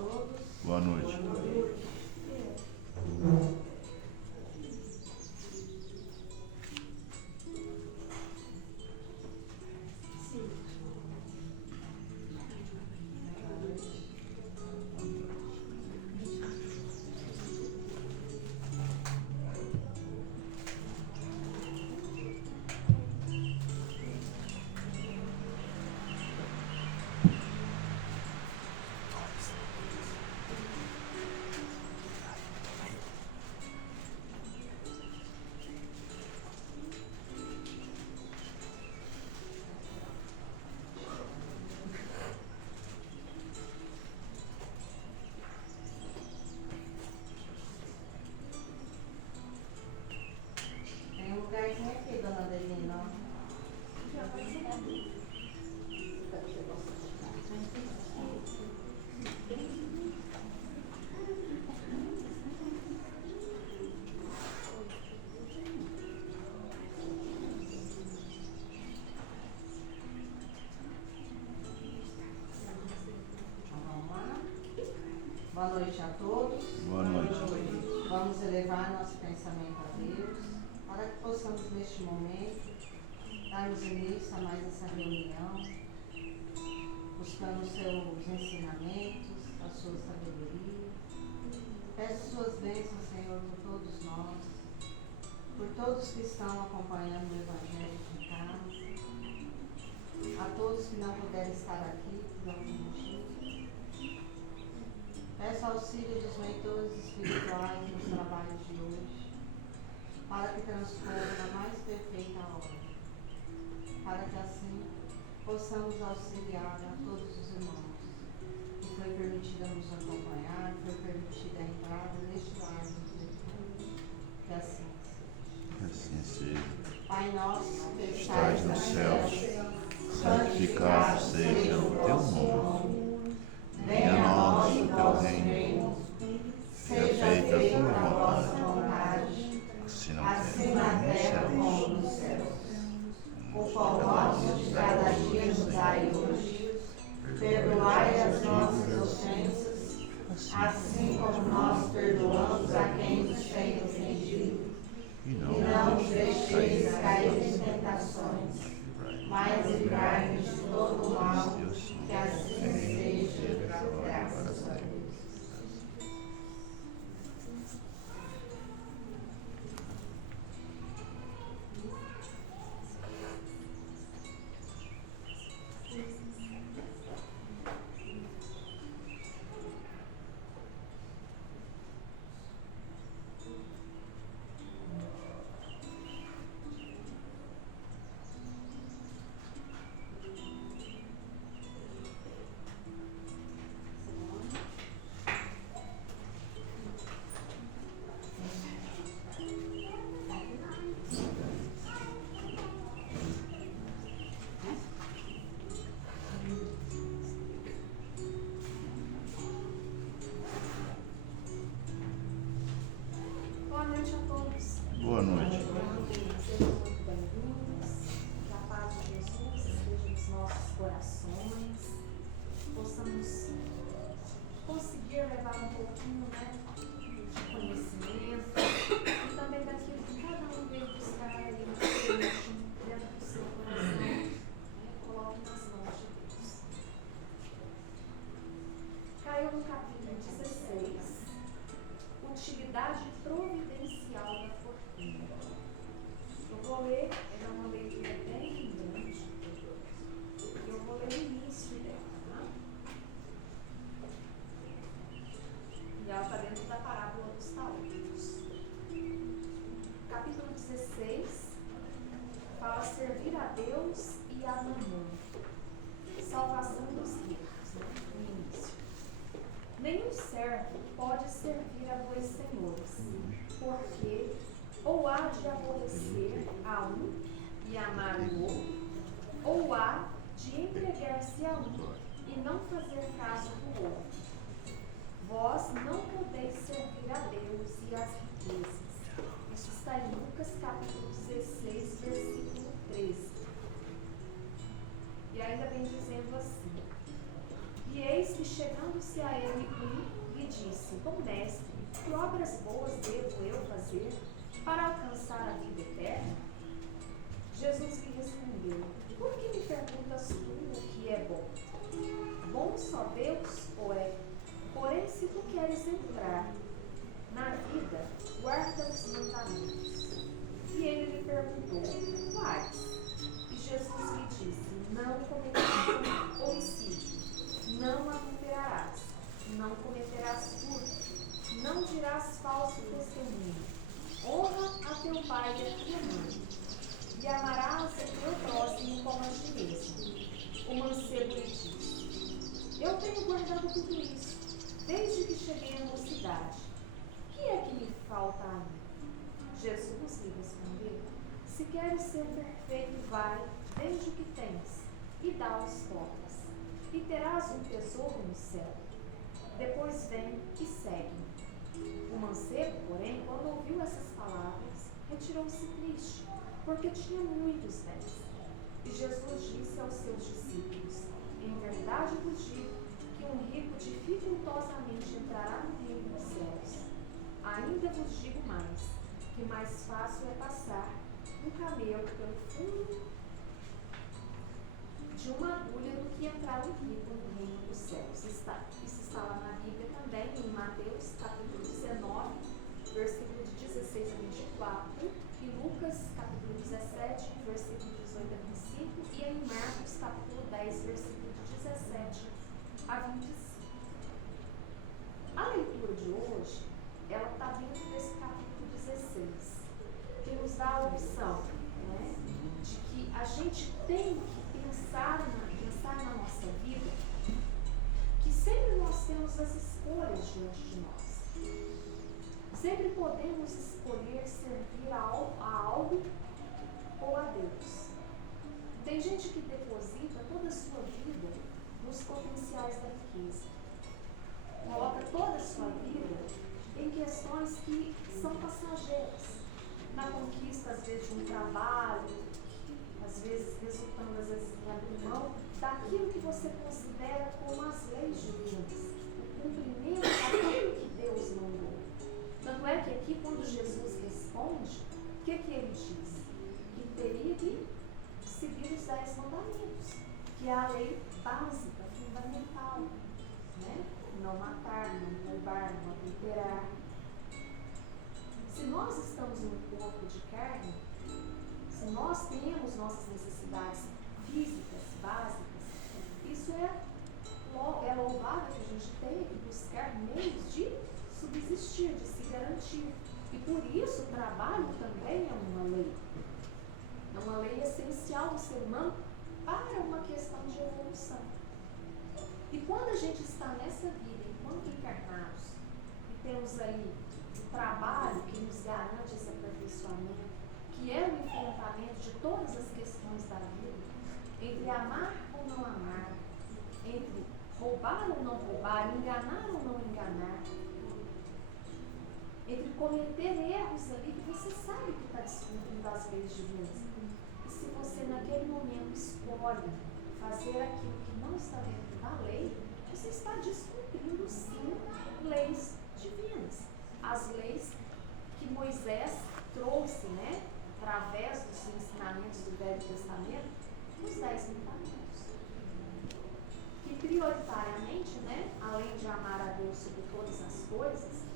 todos. Boa noite. Boa noite. Boa noite a todos. Boa noite. Vamos elevar nosso pensamento a Deus, para que possamos neste momento darmos início a mais essa reunião, buscando os seus ensinamentos, a sua sabedoria. Peço suas bênçãos, Senhor, por todos nós, por todos que estão acompanhando o Evangelho em casa, a todos que não puderem estar aqui por algum motivo. Peço auxílio dos mentores espirituais nos trabalhos de hoje, para que transcorra na mais perfeita hora, para que assim possamos auxiliar a todos os irmãos que foi permitida nos acompanhar, foi permitida a entrada neste lar de Deus. Que assim seja. Assim seja. Pai nosso, que Estais nos céus, santificado seja o teu nome. Venha a nós o teu reino, seja feita a tua vontade, assim na terra como nos céus. O pão nosso de cada dia nos dai hoje, perdoai as nossas ofensas, assim como nós perdoamos a quem nos tem ofendido. E não nos deixeis cair em tentações, mas livrai-nos de todo o mal, que assim seja, graças a Deus. Boa noite. Sejam muito bem-vindos. Que a paz de Jesus esteja nos nossos corações. Possamos conseguir levar um pouquinho, de conhecimento e também daquilo que cada um veio buscar aí no seu íntimo, dentro do seu coração. Coloque nas mãos de Deus. Caiu no capítulo 16. Utilidade providencial da fortuna. Eu vou ler, ela é uma leitura bem grande, eu vou ler o início dela, tá? E ela está dentro da parábola dos talentos. Capítulo 16 fala servir a Deus e a Mamon. Salvação dos ricos, no início. Nenhum servo pode servir a dois senhores, porque ou há de aborrecer a um e amar o outro, ou há de entregar-se a um e não fazer caso do outro. Vós não podeis servir a Deus e às riquezas. Isso está em Lucas capítulo 16, versículo 13. E ainda vem dizendo assim: e eis que chegando-se a ele o adianta tudo isso, desde que cheguei à mocidade? O que é que me falta ainda? Jesus lhe respondeu: se queres ser perfeito, vai, vende o que tens, e dá aos pobres, e terás um tesouro no céu. Depois vem e segue-me. O mancebo, porém, quando ouviu essas palavras, retirou-se triste, porque tinha muitos bens. E Jesus disse aos seus discípulos: em verdade vos digo que um rico dificultosamente entrará no reino dos céus. Ainda vos digo mais, que mais fácil é passar um camelo pelo fundo de uma agulha do que entrar um rico no reino dos céus. Isso está lá na Bíblia também, em Mateus capítulo 19, versículo de 16 a 24, e Lucas capítulo 17, versículo 18 a 25, e em Marcos capítulo 10, versículo de 17 a 25. A leitura de hoje, ela está dentro desse capítulo 16, que nos dá a opção, né, de que a gente tem que pensar na nossa vida, que sempre nós temos as escolhas diante de nós. Sempre podemos escolher servir a algo ou a Deus. Tem gente que deposita toda a sua vida nos potenciais da riqueza. Coloca toda a sua vida em questões que são passageiras. Na conquista, às vezes, de um trabalho, às vezes resultando, às vezes, em abrir mão daquilo que você considera como as leis divinas, o cumprimento daquilo que Deus mandou. Tanto é que aqui, quando Jesus responde, o que ele diz? Que teria que seguir os 10 mandamentos, que é a lei básica, fundamental, né? Não matar, não roubar, não adulterar. Se nós estamos num corpo de carne, se nós temos nossas necessidades físicas, básicas, isso é louvável que a gente tenha que buscar meios de subsistir, de se garantir. E por isso o trabalho também é uma lei. É uma lei essencial do ser humano para uma questão de evolução. E quando a gente está nessa vida, enquanto encarnados, e temos aí o trabalho que nos garante esse aperfeiçoamento, que é o enfrentamento de todas as questões da vida, entre amar ou não amar, entre roubar ou não roubar, enganar ou não enganar, entre cometer erros ali que você sabe que está descumprindo as leis divinas. E se você naquele momento escolhe fazer aquilo que não está dentro da lei, você está descumprindo sim leis divinas. As leis que Moisés trouxe, né, através dos ensinamentos do Velho Testamento, os 10 mandamentos. Que prioritariamente, né, além de amar a Deus sobre todas as coisas,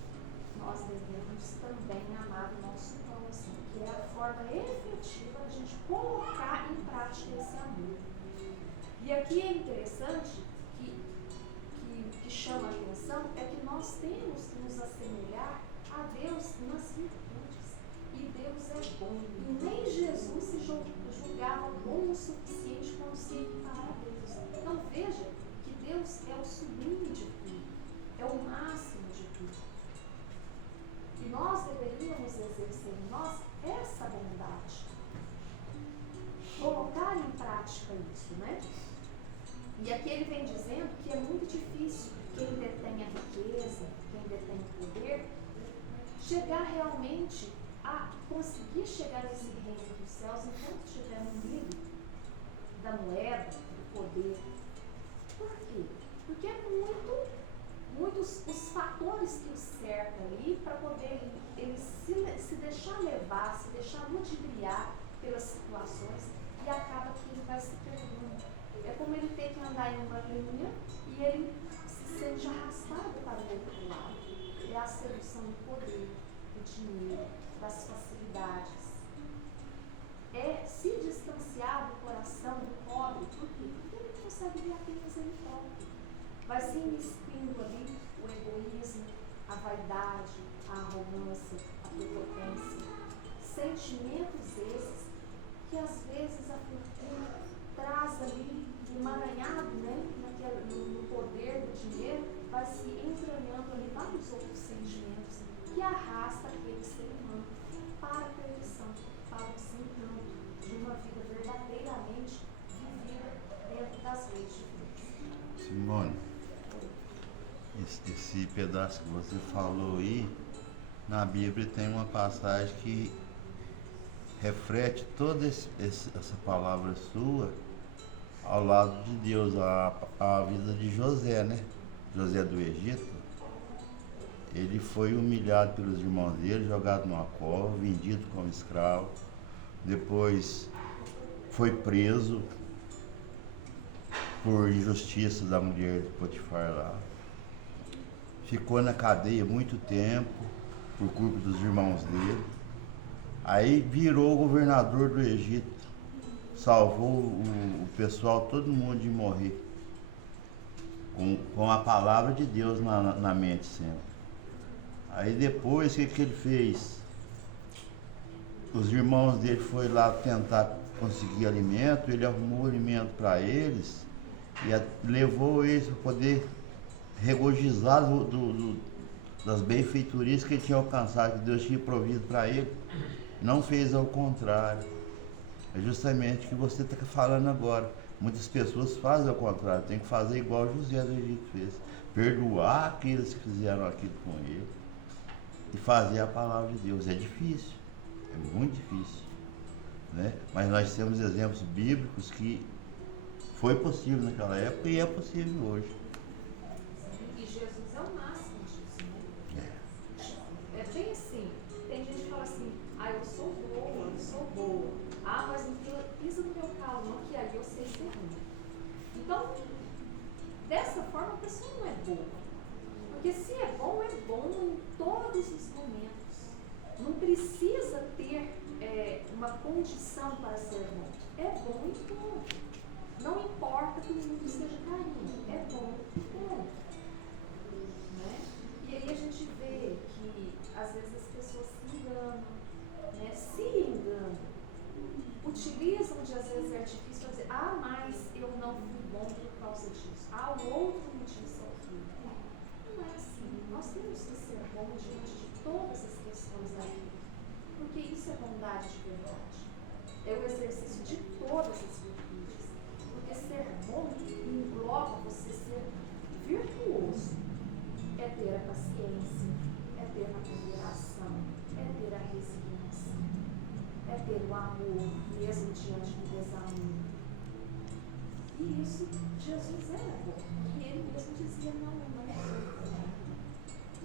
nós devemos também amar o nosso próximo, que é a forma efetiva de a gente colocar em prática esse amor. E aqui é interessante que chama a atenção é que nós temos que nos assemelhar a Deus nas virtudes. E Deus é bom. E nem Jesus se julgava bom o suficiente para se equiparar a Deus. Então veja que Deus é o sublime de tudo, é o máximo de tudo. E nós deveríamos exercer em nós essa bondade. Colocar em prática isso, né? E aqui ele vem dizendo que é muito difícil quem detém a riqueza, quem detém o poder, chegar realmente a conseguir chegar nesse reino dos céus enquanto estiver no nível da moeda, do poder. Por quê? Porque é muitos os fatores que o cercam ali para poder ele se deixar levar, se deixar ludibriar pelas situações e acaba que ele vai se perdendo. É como ele ter que andar em uma linha e ele se sente arrastado para o outro lado. É a sedução do poder, do dinheiro, das facilidades. É se distanciar do coração do pobre, por quê? Porque ele não consegue ver apenas ele próprio. Vai se imiscuindo ali o egoísmo, a vaidade, a arrogância, a prepotência. Sentimentos esses que às vezes a fortuna traz ali emaranhado, né, no poder do dinheiro, esse pedaço que você falou aí, na Bíblia tem uma passagem que reflete toda essa palavra sua ao lado de Deus, a vida de José, né? José do Egito. Ele foi humilhado pelos irmãos dele, jogado numa cova, vendido como escravo. Depois foi preso por injustiça da mulher de Potifar lá. Ficou na cadeia muito tempo, por culpa dos irmãos dele. Aí virou governador do Egito. Salvou o pessoal, todo mundo de morrer. Com a palavra de Deus na mente sempre. Aí depois, o que ele fez? Os irmãos dele foram lá tentar conseguir alimento, ele arrumou alimento para eles e levou eles para poder regozijar das benfeitorias que ele tinha alcançado, que Deus tinha provido para ele. Não fez ao contrário. É justamente o que você está falando agora. Muitas pessoas fazem ao contrário, tem que fazer igual José do Egito fez. Perdoar aqueles que fizeram aquilo com ele e fazer a palavra de Deus. É difícil, é muito difícil, né? Mas nós temos exemplos bíblicos que foi possível naquela época e é possível hoje. E Jesus é o máximo disso, né? É bem assim. Tem gente que fala assim, eu sou boa. Mas não pisa no meu calo, não, que aí eu sei ser ruim. Então, dessa forma a pessoa não é boa. Porque se é bom em todos os momentos. Não precisa ter uma condição para ser bom. É bom em tudo. Não importa que o mundo esteja caindo. É bom e bom. Né? E aí a gente vê que às vezes as pessoas se enganam. Né? Se enganam. Utilizam de às vezes artifício para dizer, mas eu não fui bom por causa disso. O outro me disse aquilo. Não é assim. Nós temos que ser bom diante de todas as questões da vida. Porque isso é bondade de verdade. É o exercício de todas as virtudes. Porque ser bom engloba você ser virtuoso. É ter a paciência, é ter a ponderação, é ter a resiliência, é ter o amor, mesmo diante do desamor. E isso, Jesus era bom. E ele mesmo dizia, não é bom.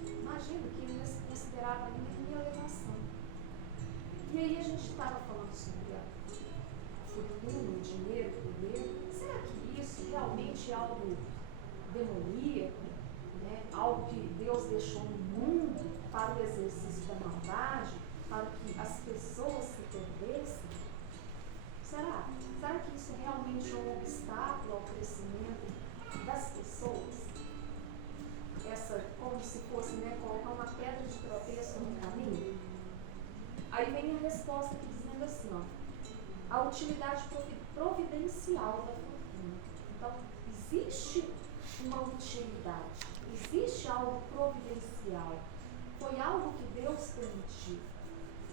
Imagina que ele se considerava ainda em elevação. E aí a gente estava falando sobre a fortuna, o dinheiro, o poder. Será que isso realmente é algo demoníaco? Né? Algo que Deus deixou no mundo para o exercício da maldade, para que as pessoas se perdessem? Será? Será que isso realmente é um obstáculo ao crescimento das pessoas? Como se fosse, colocar uma pedra de tropeço no caminho? Aí vem a resposta aqui dizendo assim, a utilidade providencial da fortuna. Então, existe uma utilidade, existe algo providencial, foi algo que Deus permitiu.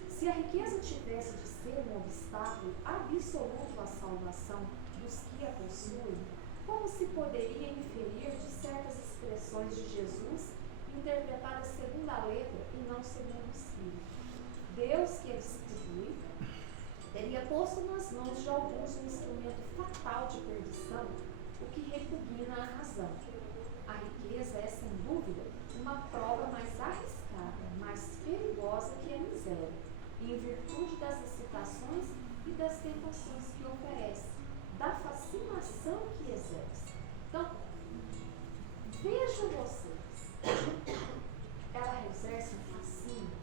Se a riqueza tivesse de ser um obstáculo absoluto à salvação dos que a possuem, como se poderia inferir de certas expressões de Jesus interpretadas segundo a letra e não segundo o Espírito? Deus, que a distribui, teria posto nas mãos de alguns um instrumento fatal de perdição, o que repugna a razão. A riqueza é, sem dúvida, uma prova mais arriscada, mais perigosa que a miséria, e em virtude das excitações e das tentações que oferece, da fascinação que exerce. Então, vejam vocês, ela exerce um fascínio,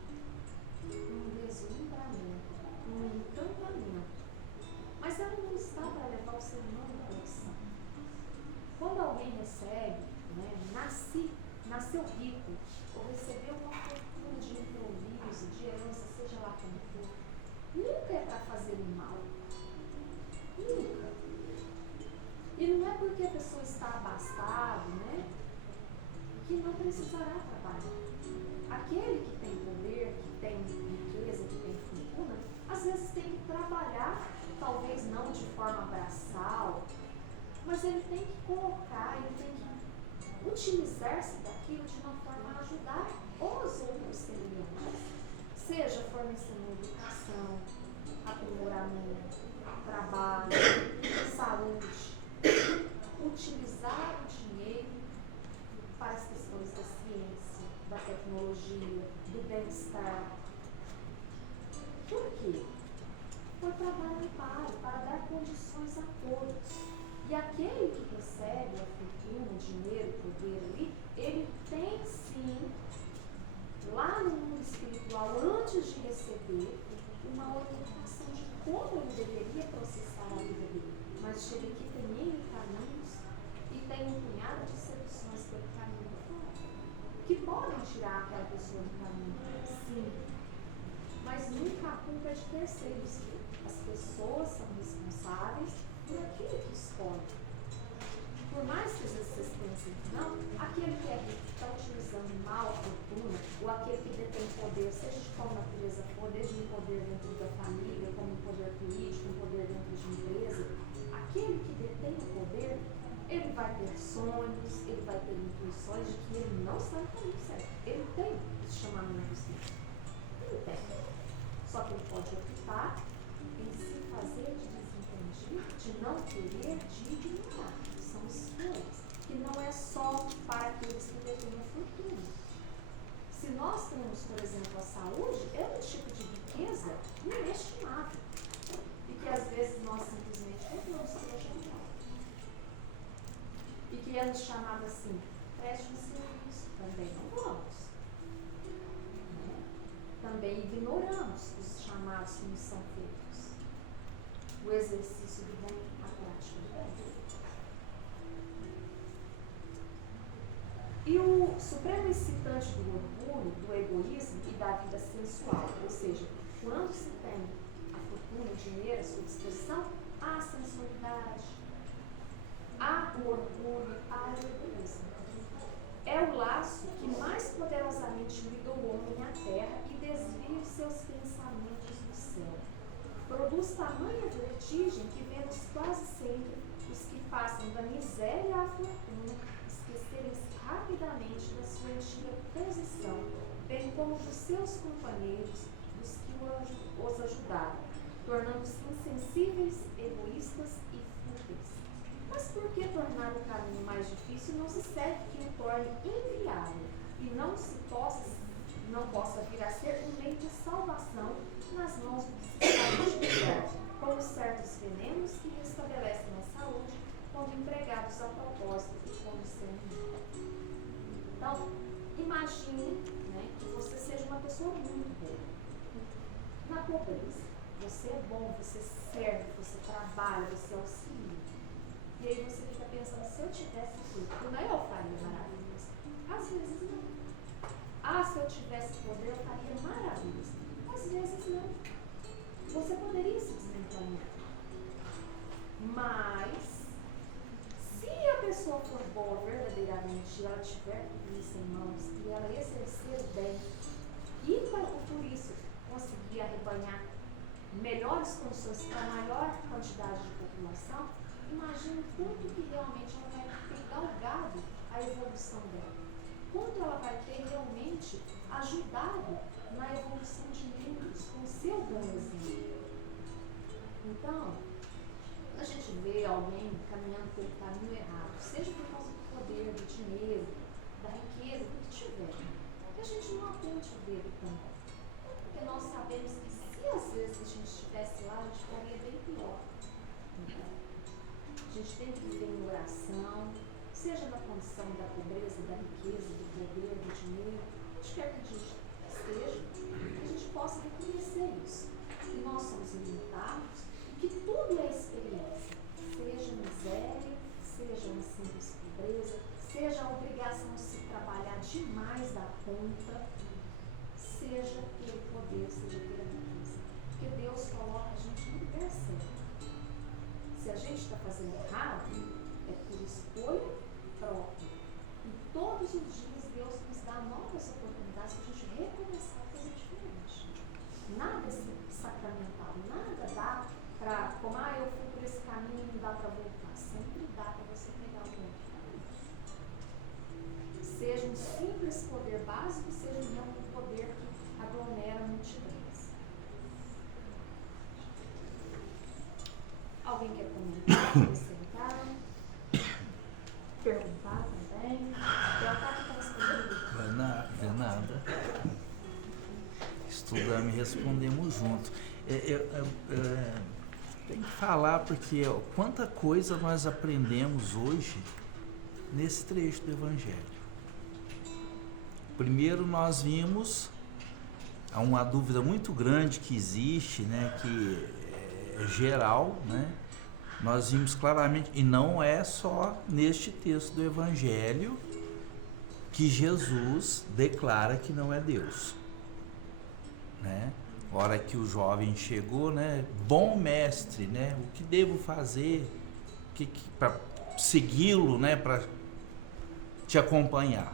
um deslumbramento, um encantamento, mas ela não está para levar o ser humano à coração. Quando alguém recebe, nasceu rico, ou recebeu uma fortuna de improviso, de herança, seja lá como for, nunca é para fazer o mal. Nunca. E não é porque a pessoa está abastada, que não precisará trabalhar. Aquele que tem poder, que tem riqueza, que tem fortuna, às vezes tem que trabalhar, talvez não de forma braçal, mas ele tem que colocar, ele tem que utilizar-se daquilo de uma forma a ajudar os outros semelhantes, seja fornecendo educação, aprimoramento, trabalho, saúde, utilizar o dinheiro para as questões da ciência, da tecnologia, do bem-estar. Por quê? Foi para dar amparo, para dar condições a todos. E aquele que recebe a fortuna, o dinheiro, o poder ali, ele tem sim, lá no mundo espiritual, antes de receber, uma orientação de como ele deveria processar a vida dele. Mas chega aqui, tem N caminhos e tem um punhado de seduções pelo caminho fora, que podem tirar aquela pessoa do caminho, sim. Mas nunca a culpa é de terceiros. As pessoas são responsáveis por aquilo que escolhe. Por mais que às vezes vocês pensem que não, aquele que é rico está utilizando mal a fortuna, ou aquele que detém poder, seja de qual natureza for, desde um poder dentro da família, como um poder político, um poder dentro de uma empresa, aquele que detém o poder, ele vai ter sonhos, ele vai ter intuições de que ele não está no caminho certo. Ele tem esse chamamento espírita. Ele tem. Só que ele pode optar em se fazer de desentendido, de não querer, de ignorar. São escolhas, que não é só para aqueles que detêm a fortuna. Se nós temos, por exemplo, a saúde, é um tipo de riqueza inestimável. E que às vezes nós simplesmente compramos pela janela. E que é nos chamado assim, preste um serviço, também não vamos. Também ignoramos os chamados que nos são feitos. O exercício do bem, a prática do bem. E o supremo excitante do orgulho, do egoísmo e da vida sensual, ou seja, quando se tem a fortuna, o dinheiro à sua disposição, há a sensualidade, há o orgulho, há o egoísmo. É o laço que mais poderosamente liga o homem à terra e desvia os seus pensamentos do céu. Produz tamanha vertigem que vemos quase sempre os que passam da miséria à fortuna esquecerem-se rapidamente da sua antiga posição, bem como dos seus companheiros, dos que os ajudaram, tornando-se insensíveis, egoístas e fúteis. Mas por que tornar o caminho mais difícil não se serve que o torne inviável e não possa vir a ser um meio de salvação nas mãos do que se sabe utilizar, como certos venenos que restabelecem a saúde quando empregados a propósito e com discernimento. Então, imagine, que você seja uma pessoa muito boa. Na pobreza, você é bom, você serve, você trabalha, você auxilia. E aí você fica pensando, se eu tivesse tudo, eu faria maravilhas. Às vezes não. Se eu tivesse poder, eu faria maravilhas. Às vezes não. Você poderia se desencaminhar. Mas, se a pessoa for boa verdadeiramente, e ela tiver tudo isso em mãos, e ela exercer o bem, e por isso conseguir arrebanhar melhores condições para a maior quantidade de população, imagine quanto que realmente ela vai ter galgado a evolução dela. Quanto ela vai ter realmente ajudado na evolução de muitos com o seu bom exemplo. Então, quando a gente vê alguém caminhando pelo caminho errado, seja por causa do poder, do dinheiro, da riqueza, do que tiver, que a gente não aponte o dedo também. Porque nós sabemos que se às vezes a gente estivesse lá, a gente estaria bem pior. A gente tem que viver em oração, seja na condição da pobreza, da riqueza, do poder, do dinheiro, onde quer que a gente esteja, que a gente possa reconhecer isso. Que nós somos limitados e que tudo é experiência. Seja miséria, seja uma simples pobreza, seja a obrigação de se trabalhar demais da conta, seja ter poder, seja ter a riqueza. Porque Deus coloca a gente no lugar certo. Se a gente está fazendo errado, é por escolha própria. E todos os dias Deus nos dá novas oportunidades para a gente recomeçar a fazer diferente. Nada é sacramentado, nada dá para, como eu fui por esse caminho e não dá para voltar. Sempre dá para você pegar o outro caminho. seja um simples poder básico, seja um poder que aglomera multidões. Alguém quer comentar, acrescentar? Perguntar também? Perguntar que está respondido? É nada. Estudamos e respondemos junto. Tem que falar porque quanta coisa nós aprendemos hoje nesse trecho do Evangelho. Primeiro nós vimos uma dúvida muito grande que existe, né, que é geral, né? Nós vimos claramente, e não é só neste texto do Evangelho que Jesus declara que não é Deus, né? A hora que o jovem chegou, né? Bom mestre, né? O que devo fazer para segui-lo, né? Para te acompanhar.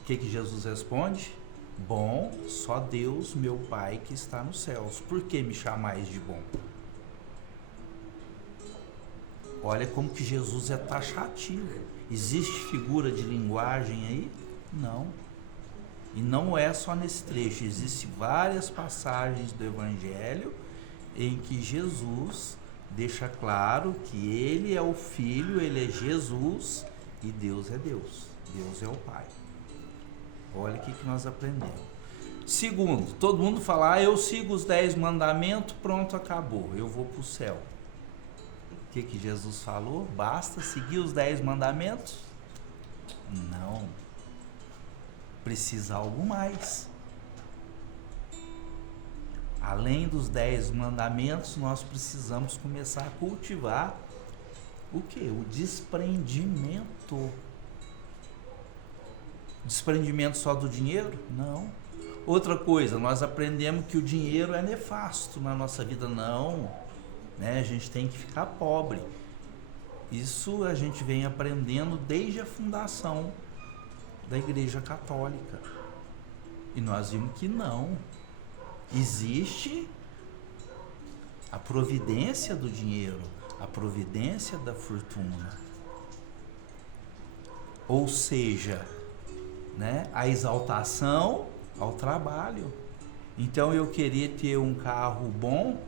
O que Jesus responde? Bom, só Deus, meu Pai que está nos céus. Por que me chamais de bom? Olha como que Jesus é taxativo. Existe figura de linguagem aí? Não. E não é só nesse trecho. Existem várias passagens do Evangelho em que Jesus deixa claro que Ele é o Filho, Ele é Jesus e Deus é Deus. Deus é o Pai. Olha o que nós aprendemos. Segundo, todo mundo fala, eu sigo os 10 mandamentos, pronto, acabou, eu vou para o céu. O que Jesus falou? Basta seguir os 10 mandamentos? Não. Precisa algo mais. Além dos 10 mandamentos, nós precisamos começar a cultivar o quê? O desprendimento. Desprendimento só do dinheiro? Não. Outra coisa, nós aprendemos que o dinheiro é nefasto na nossa vida. Não. Né? A gente tem que ficar pobre. Isso a gente vem aprendendo desde a fundação da Igreja Católica. E nós vimos que não. Existe a providência do dinheiro, a providência da fortuna. Ou seja, né, a exaltação ao trabalho. Então eu querer ter um carro bom,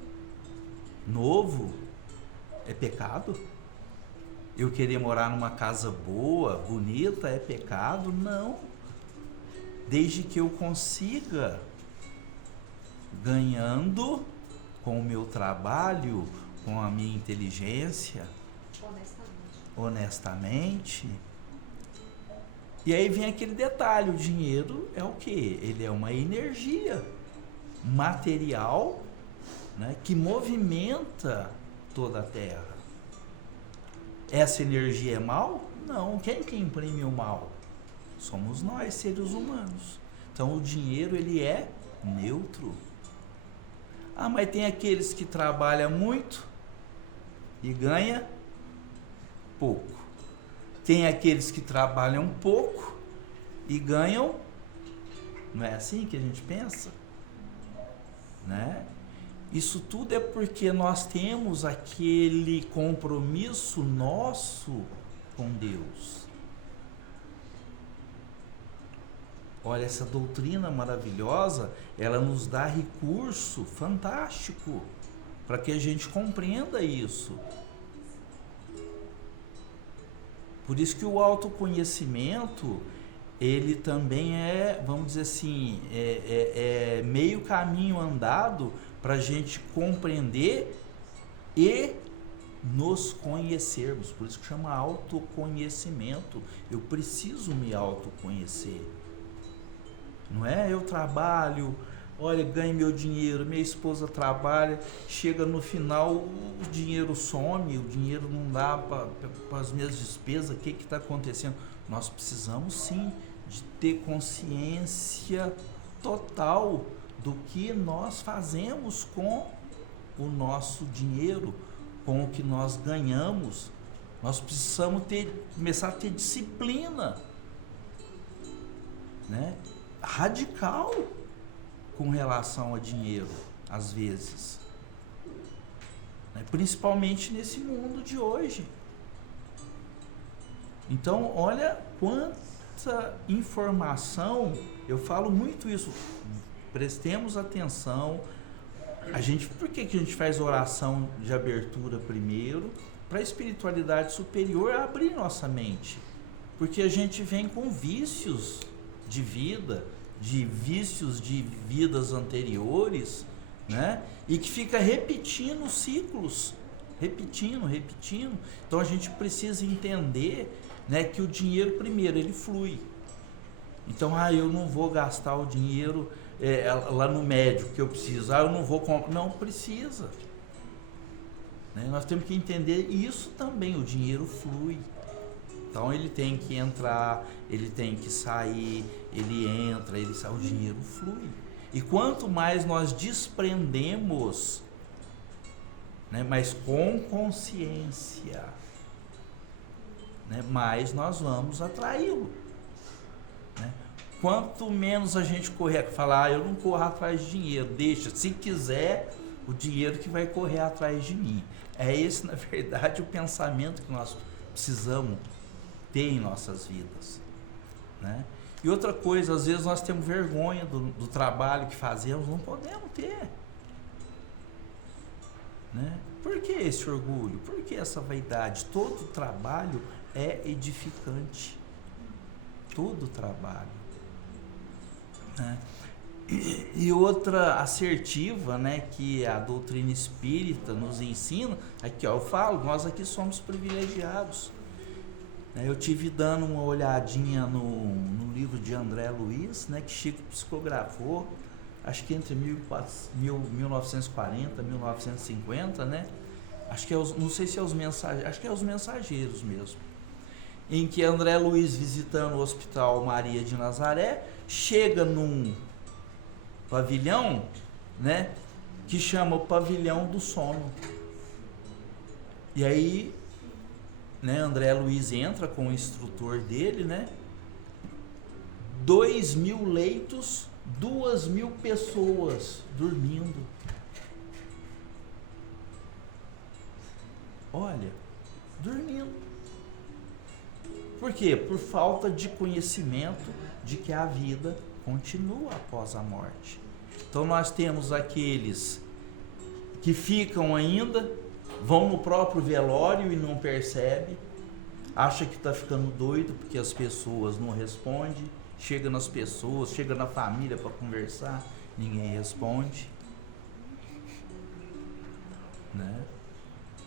novo, é pecado? Eu querer morar numa casa boa, bonita, é pecado? Não. Desde que eu consiga, ganhando com o meu trabalho, com a minha inteligência, honestamente. E aí vem aquele detalhe, o dinheiro é o quê? Ele é uma energia material, né, que movimenta toda a Terra. Essa energia é mal? Não. Quem que imprime o mal? Somos nós, seres humanos. Então o dinheiro, ele é neutro. Ah, mas tem aqueles que trabalham muito e ganham pouco. Tem aqueles que trabalham pouco e ganham. Não é assim que a gente pensa? Né? Isso tudo é porque nós temos aquele compromisso nosso com Deus. Olha, essa doutrina maravilhosa, ela nos dá recurso fantástico para que a gente compreenda isso. Por isso que o autoconhecimento, ele também é, vamos dizer assim, é meio caminho andado para a gente compreender e nos conhecermos. Por isso que chama autoconhecimento. Eu preciso me autoconhecer. Não é eu trabalho, olha, ganho meu dinheiro, minha esposa trabalha, chega no final, o dinheiro some, o dinheiro não dá para as minhas despesas, o que está acontecendo? Nós precisamos sim de ter consciência total do que nós fazemos com o nosso dinheiro, com o que nós ganhamos. Nós precisamos começar a ter disciplina, né? Radical com relação a dinheiro, às vezes, né? Principalmente nesse mundo de hoje, Então, olha quanta informação, eu falo muito isso, prestemos atenção. Por que a gente faz oração de abertura primeiro? Para a espiritualidade superior abrir nossa mente. Porque a gente vem com vícios de vida, de vícios de vidas anteriores, né? E que fica repetindo ciclos, repetindo. Então a gente precisa entender, né, que o dinheiro primeiro ele flui. Então, eu não vou gastar o dinheiro lá no médico que eu preciso. Eu não vou comprar. Não precisa. Né? Nós temos que entender isso também. O dinheiro flui. Então ele tem que entrar, ele tem que sair, ele entra, ele sai. O dinheiro flui. E quanto mais nós desprendemos, né, mas com consciência, né, mais nós vamos atraí-lo. Né? Quanto menos a gente correr, falar, eu não corro atrás de dinheiro, deixa, se quiser, o dinheiro que vai correr atrás de mim. É esse, na verdade, o pensamento que nós precisamos ter em nossas vidas. Né? E outra coisa, às vezes nós temos vergonha do trabalho que fazemos, não podemos ter. Né? Por que esse orgulho? Por que essa vaidade? Todo trabalho é edificante. Todo trabalho. Né? E outra assertiva, né, que a doutrina espírita nos ensina, aqui eu falo, nós aqui somos privilegiados. Eu tive dando uma olhadinha no livro de André Luiz, né, que Chico psicografou, acho que entre 1940 e 1950, né? Acho que não sei se é os mensageiros, acho que é os mensageiros mesmo. Em que André Luiz, visitando o Hospital Maria de Nazaré, chega num pavilhão, né, que chama o pavilhão do sono. E aí, né, André Luiz entra com o instrutor dele, né? 2.000 leitos, 2.000 pessoas dormindo. Olha, dormindo. Por quê? Por falta de conhecimento de que a vida continua após a morte. Então nós temos aqueles que ficam ainda, vão no próprio velório e não percebe, acha que está ficando doido porque as pessoas não respondem, chega nas pessoas, chega na família para conversar, ninguém responde. Né?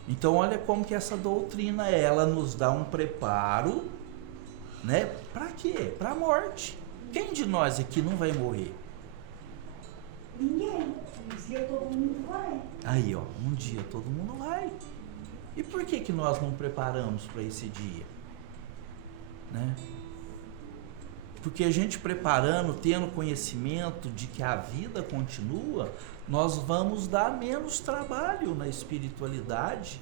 Então olha como que essa doutrina, ela nos dá um preparo, né? Para quê? Para a morte. Quem de nós aqui não vai morrer? Ninguém. Um dia todo mundo vai. Aí, ó, um dia todo mundo vai. E por que nós não preparamos para esse dia? Né? Porque a gente preparando, tendo conhecimento de que a vida continua, nós vamos dar menos trabalho na espiritualidade.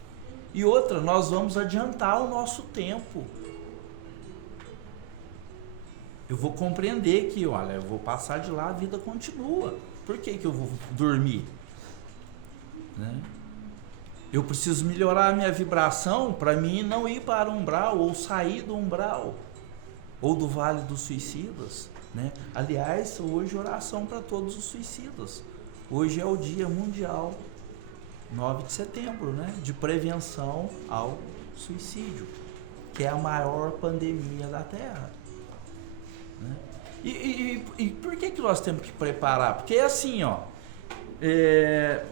E outra, nós vamos adiantar o nosso tempo. Eu vou compreender que, olha, eu vou passar de lá, a vida continua. Por que eu vou dormir? Né? Eu preciso melhorar a minha vibração para mim não ir para o umbral ou sair do umbral ou do Vale dos Suicidas. Né? Aliás, hoje oração para todos os suicidas. Hoje é o Dia Mundial, 9 de setembro, né? De prevenção ao suicídio, que é a maior pandemia da Terra. Né? E por que nós temos que preparar? Porque é assim, ó.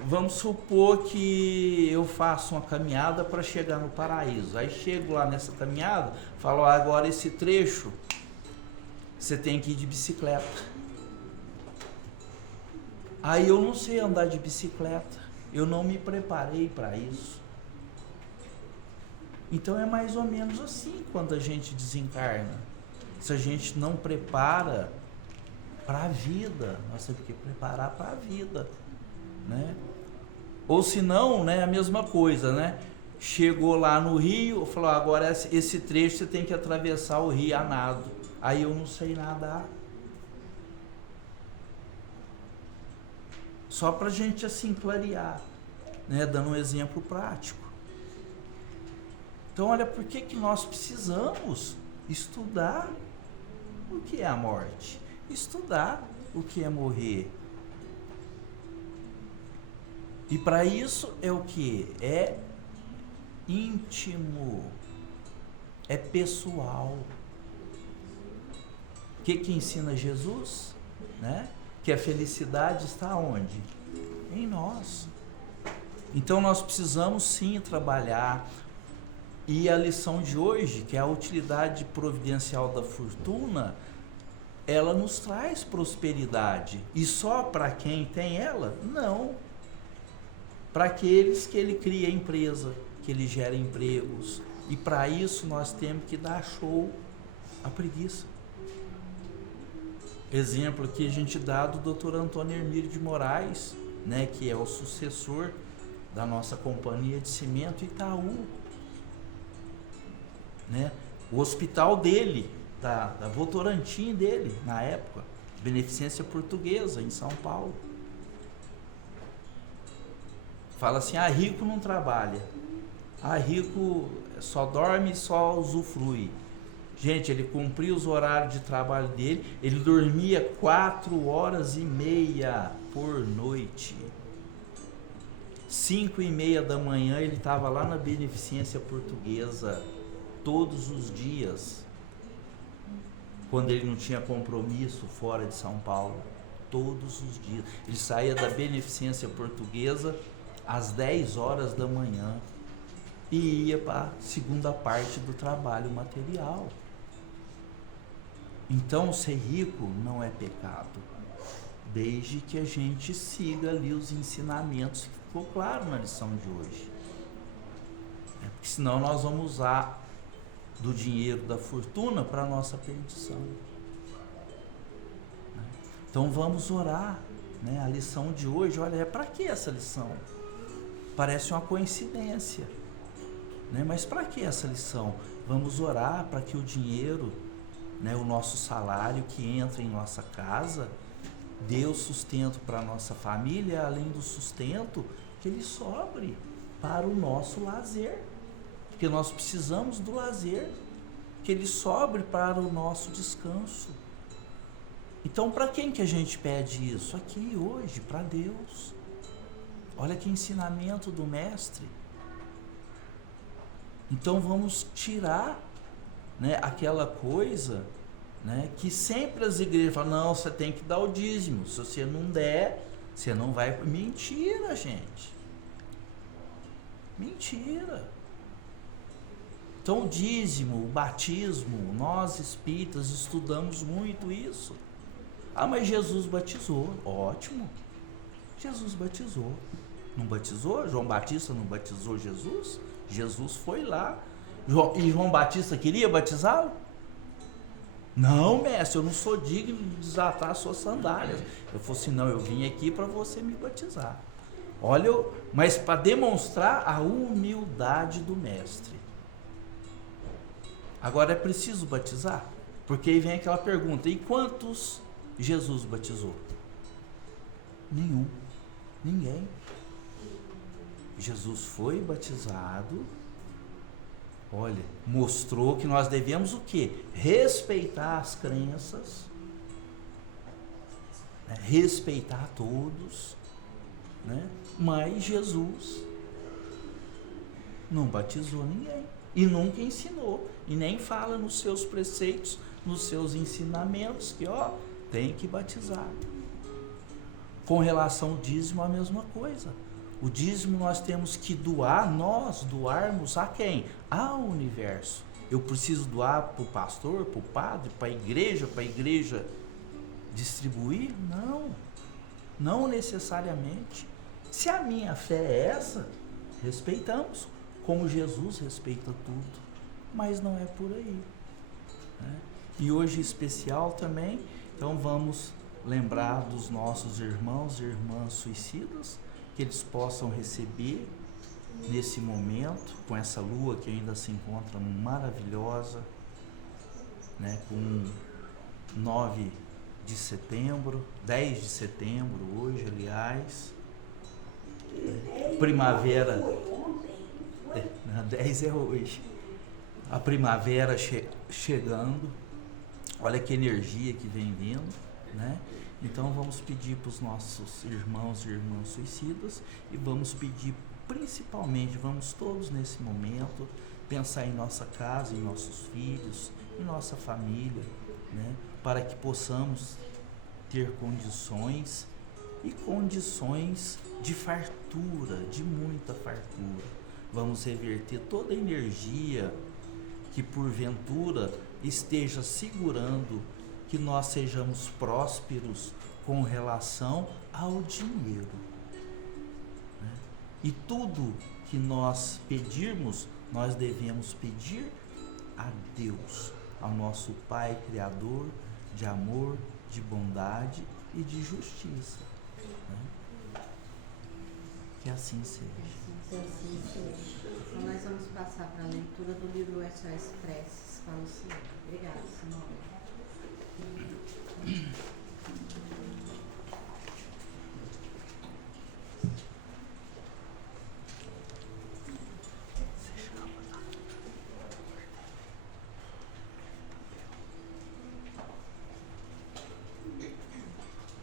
Vamos supor que eu faço uma caminhada para chegar no paraíso. Aí chego lá nessa caminhada, falo, agora esse trecho você tem que ir de bicicleta. Aí eu não sei andar de bicicleta, eu não me preparei para isso. Então é mais ou menos assim quando a gente desencarna. Se a gente não prepara para a vida, nós temos que preparar para a vida. Né? Ou se não, né, a mesma coisa, né? Chegou lá no rio, falou, agora esse trecho você tem que atravessar o rio a nado. Aí eu não sei nadar. Só pra gente assim clarear, né, dando um exemplo prático. Então, olha, por que nós precisamos estudar o que é a morte, estudar o que é morrer. E para isso é o que? É íntimo, é pessoal. O que ensina Jesus? Né? Que a felicidade está onde? Em nós. Então nós precisamos sim trabalhar. E a lição de hoje, que é a utilidade providencial da fortuna, ela nos traz prosperidade. E só para quem tem ela? Não. Para aqueles que ele cria empresa, que ele gera empregos. E para isso nós temos que dar show à preguiça. Exemplo aqui a gente dá do Dr. Antônio Hermílio de Moraes, né, que é o sucessor da nossa companhia de cimento Itaú. Né? O hospital dele, da Votorantim dele, na época, Beneficência Portuguesa, em São Paulo. Fala assim, rico não trabalha, rico só dorme e só usufrui. Gente, ele cumpria os horários de trabalho dele, ele dormia 4h30 por noite. 5h30 da manhã ele estava lá na Beneficência Portuguesa, todos os dias, quando ele não tinha compromisso fora de São Paulo, todos os dias. Ele saía da Beneficência Portuguesa às 10 horas da manhã e ia para a segunda parte do trabalho material. Então, ser rico não é pecado, desde que a gente siga ali os ensinamentos que ficou claro na lição de hoje. Porque senão nós vamos usar do dinheiro da fortuna para a nossa perdição. Então vamos orar, né? A lição de hoje, olha, para que essa lição? Parece uma coincidência, né? Mas para que essa lição? Vamos orar para que o dinheiro, né, o nosso salário que entra em nossa casa, dê o sustento para a nossa família, além do sustento, que ele sobre para o nosso lazer. Porque nós precisamos do lazer, que ele sobre para o nosso descanso. Então, para quem que a gente pede isso? Aqui, hoje, para Deus. Olha que ensinamento do mestre. Então, vamos tirar, né, aquela coisa, né, que sempre as igrejas falam, não, você tem que dar o dízimo. Se você não der, você não vai... Mentira, gente. Mentira. Então, o dízimo, o batismo, nós espíritas estudamos muito isso. Mas Jesus batizou. Ótimo. Jesus batizou. Não batizou? João Batista não batizou Jesus? Jesus foi lá. E João Batista queria batizá-lo? Não, mestre, eu não sou digno de desatar as suas sandálias. Eu falei assim, não, eu vim aqui para você me batizar. Olha, mas para demonstrar a humildade do mestre. Agora é preciso batizar? Porque aí vem aquela pergunta, e quantos Jesus batizou? Nenhum. Ninguém. Jesus foi batizado, olha, mostrou que nós devemos o quê? Respeitar as crenças, né? Respeitar todos, né? Mas Jesus não batizou ninguém e nunca ensinou e nem fala nos seus preceitos, nos seus ensinamentos que tem que batizar. Com relação ao dízimo, a mesma coisa. O dízimo nós temos que doar, nós doarmos a quem? Ao universo. Eu preciso doar para o pastor, para o padre, para a igreja distribuir? Não, não necessariamente. Se a minha fé é essa, respeitamos, como Jesus respeita tudo, mas não é por aí, né? E hoje especial também, então vamos lembrar dos nossos irmãos e irmãs suicidas, que eles possam receber nesse momento, com essa lua que ainda se encontra maravilhosa, né, com 9 de setembro, 10 de setembro hoje, aliás, primavera, 10 é hoje, a primavera chegando, olha que energia que vem vindo, né? Então vamos pedir para os nossos irmãos e irmãs suicidas e vamos pedir principalmente, vamos todos nesse momento pensar em nossa casa, em nossos filhos, em nossa família, né? Para que possamos ter condições e condições de fartura, de muita fartura. Vamos reverter toda a energia que porventura esteja segurando que nós sejamos prósperos com relação ao dinheiro, né? E tudo que nós pedirmos, nós devemos pedir a Deus, ao nosso Pai Criador de amor, de bondade e de justiça, né? Que assim seja. Que assim seja. Então nós vamos passar para a leitura do livro SOS Preces. Fala o Senhor. Obrigada, Senhor.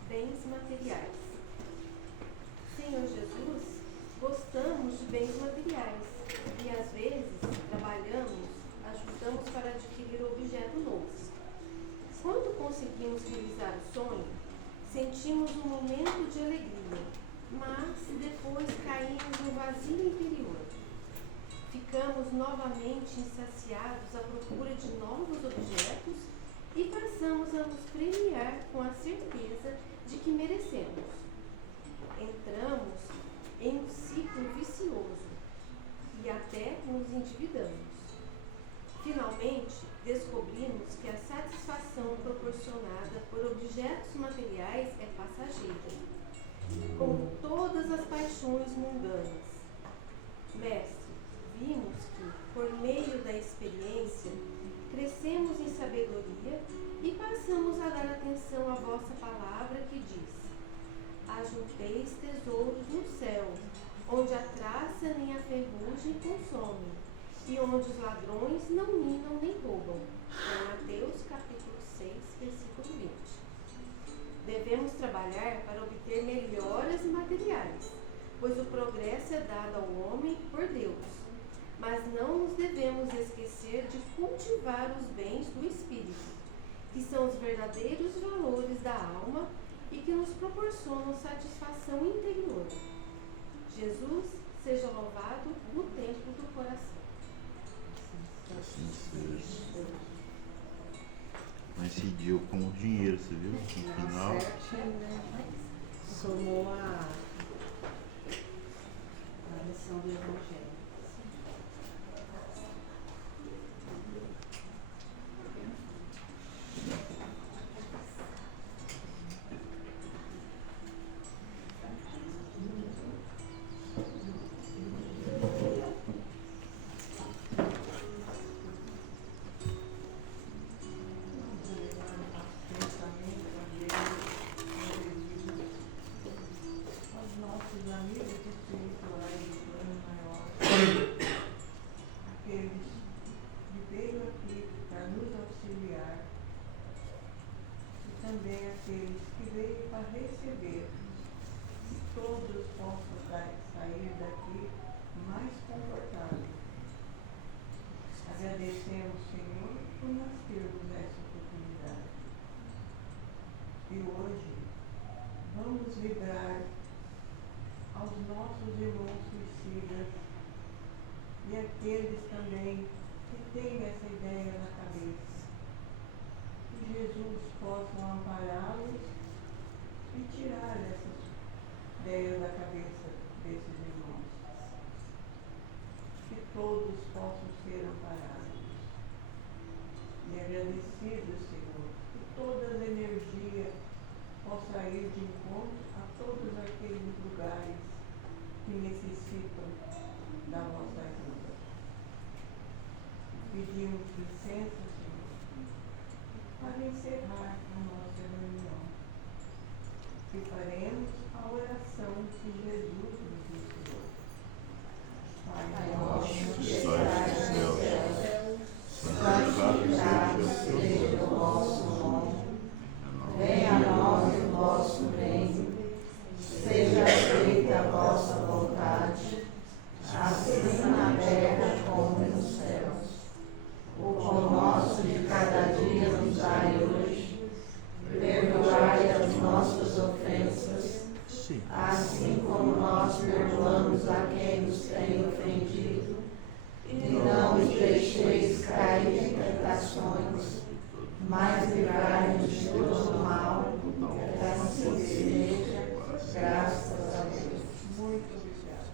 Bens materiais. Senhor Jesus, gostamos de bens materiais e às vezes trabalhamos, ajudamos para adquirir objeto novo. Quando conseguimos realizar o sonho, sentimos um momento de alegria, mas depois caímos no vazio interior. Ficamos novamente insaciados à procura de novos objetos e passamos a nos premiar com a certeza de que merecemos. Entramos em um ciclo vicioso e até nos endividamos. Finalmente, descobrimos que a satisfação proporcionada por objetos materiais é passageira, como todas as paixões mundanas. Mestre, vimos que, por meio da experiência, crescemos em sabedoria e passamos a dar atenção à vossa palavra que diz: ajunteis tesouros no céu, onde a traça nem a ferrugem consomem, e onde os ladrões não minam nem roubam. É Mateus capítulo 6, versículo 20. Devemos trabalhar para obter melhoras materiais, pois o progresso é dado ao homem por Deus. Mas não nos devemos esquecer de cultivar os bens do Espírito, que são os verdadeiros valores da alma e que nos proporcionam satisfação interior. Jesus seja louvado no templo do coração. Assim seja. Coincidiu com o dinheiro, você viu? No final. Certinho, né? Somou a lição do Evangelho. Agradecemos, Senhor, por nós termos essa oportunidade. E hoje vamos vibrar aos nossos irmãos suicidas e aqueles também que têm essa ideia na cabeça. Que Jesus possa ampará-los e tirar essas ideias da cabeça desses irmãos. Que todos possam ser amparados. E agradecidos, Senhor, que toda a energia possa ir de encontro a todos aqueles lugares que necessitam da vossa ajuda. Pedimos licença, Senhor, para encerrar a nossa reunião. E faremos a oração que Jesus nos ensinou. Pai nosso, que estais no céu, todos a quem nos tem ofendido, e não nos deixeis cair em tentações, mas livrai-nos de todo mal, que assim seja, graças a Deus. Muito obrigada.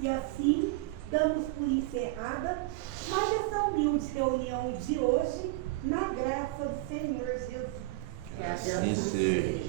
E assim, damos por encerrada mais essa humilde reunião de hoje, na graça do Senhor Jesus. Que Assim seja.